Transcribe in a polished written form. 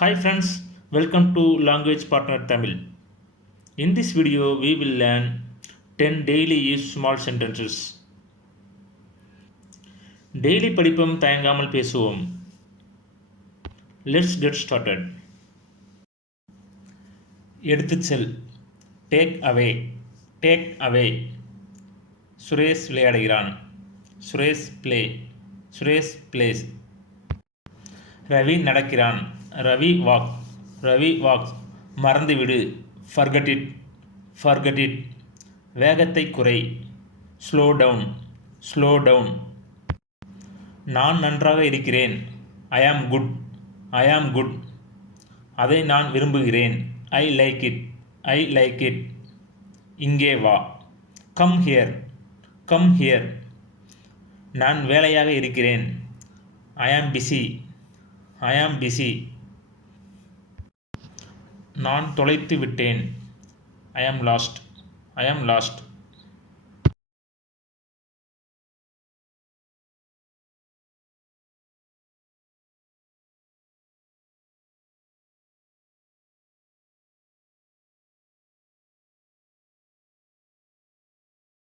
Hi friends, welcome to Language Partner Tamil. In this video, we will learn 10 daily use small sentences. Daily படிப்போம் தயங்காமல் பேசுவோம். Let's get started. எடுத்துச் செல். Take away. Take away. Suresh விளையாடுகிறான். Suresh play. Suresh plays. Ravi நடக்கிறான். Ravi walk. Ravi walks. மறந்துவிடு. Forget it. Forget it. வேகத்தை குறை. Slow down. Slow down. நான் நன்றாக இருக்கிறேன். ஐ ஆம் குட். ஐ ஆம் குட். அதை நான் விரும்புகிறேன். I like it. I like it. இங்கே வா. Come here. Come here. நான் வேலையாக இருக்கிறேன். ஐ ஆம் பிஸி. ஐ ஆம் பிஸி. நான் தொலைத்து விட்டேன். ஐ ஆம் லாஸ்ட். ஐ ஆம் லாஸ்ட்.